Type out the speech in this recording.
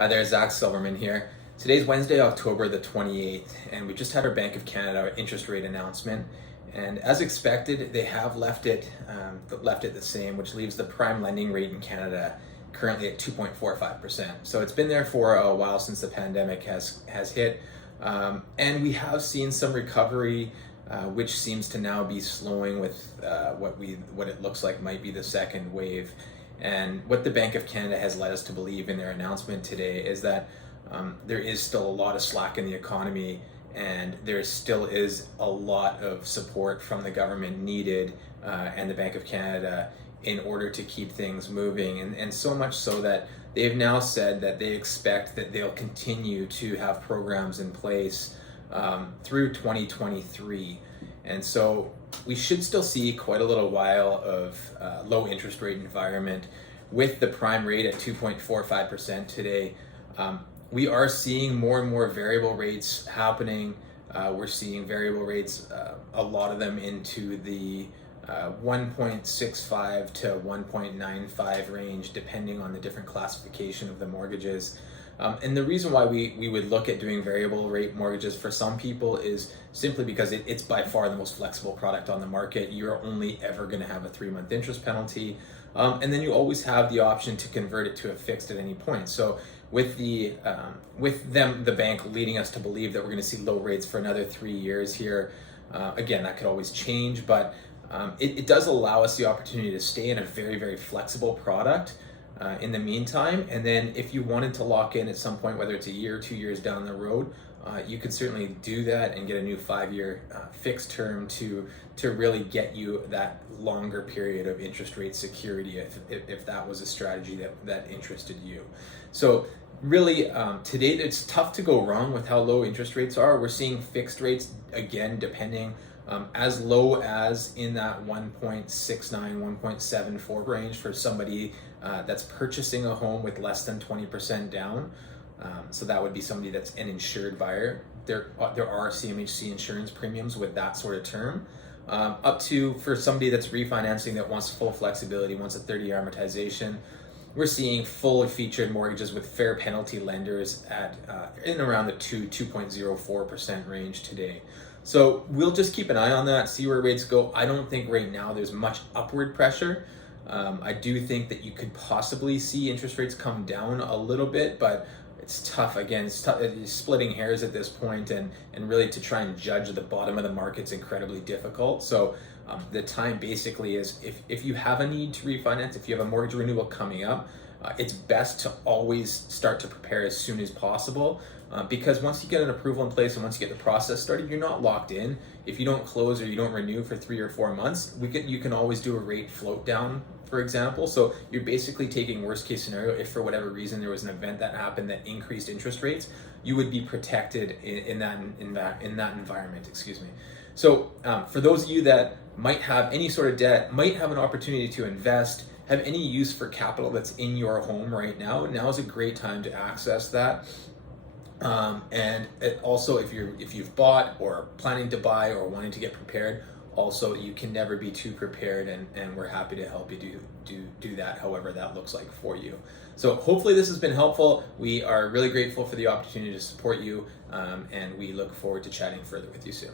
Hi there, Zach Silverman here. Today's Wednesday, October the 28th, and we just had our Bank of Canada interest rate announcement. And as expected, they have left it the same, which leaves the prime lending rate in Canada currently at 2.45%. So it's been there for a while since the pandemic has hit, and we have seen some recovery, which seems to now be slowing with what it looks like might be the second wave. And what the Bank of Canada has led us to believe in their announcement today is that there is still a lot of slack in the economy, and there still is a lot of support from the government needed and the Bank of Canada in order to keep things moving. And so much so that they've now said that they expect that they'll continue to have programs in place through 2023. And so we should still see quite a little while of low interest rate environment with the prime rate at 2.45% today. We are seeing more and more variable rates happening. We're seeing variable rates, a lot of them into the 1.65 to 1.95 range, depending on the different classification of the mortgages. And the reason why we would look at doing variable rate mortgages for some people is simply because it's by far the most flexible product on the market. You're only ever going to have a 3-month interest penalty. And then you always have the option to convert it to a fixed at any point. So with the bank leading us to believe that we're going to see low rates for another 3 years here, again, that could always change, but it does allow us the opportunity to stay in a very, very flexible product in the meantime. And then if you wanted to lock in at some point, whether it's a year or 2 years down the road, you could certainly do that and get a new 5-year fixed term to really get you that longer period of interest rate security if that was a strategy that interested you. So really, today it's tough to go wrong with how low interest rates are. We're seeing fixed rates, again, depending as low as in that 1.69, 1.74 range for somebody that's purchasing a home with less than 20% down. So that would be somebody that's an insured buyer. There are CMHC insurance premiums with that sort of term. Up to, for somebody that's refinancing that wants full flexibility, wants a 30-year amortization, we're seeing fully featured mortgages with fair penalty lenders at in around the 2.04% range today. So we'll just keep an eye on that, see where rates go. I don't think right now there's much upward pressure. I do think that you could possibly see interest rates come down a little bit, but it's tough. Again, it's splitting hairs at this point, and really to try and judge the bottom of the market's incredibly difficult. So the time basically is if you have a need to refinance, if you have a mortgage renewal coming up, it's best to always start to prepare as soon as possible, because once you get an approval in place and once you get the process started, you're not locked in. If you don't close or you don't renew for 3 or 4 months, you can always do a rate float down, for example. So you're basically taking worst case scenario. If for whatever reason there was an event that happened that increased interest rates, you would be protected in that environment. Excuse me. So for those of you that might have any sort of debt, might have an opportunity to invest, have any use for capital that's in your home right now is a great time to access that. And also, if you've bought or planning to buy or wanting to get prepared, also you can never be too prepared, and we're happy to help you do that, however that looks like for you. So hopefully this has been helpful. We are really grateful for the opportunity to support you, and we look forward to chatting further with you soon.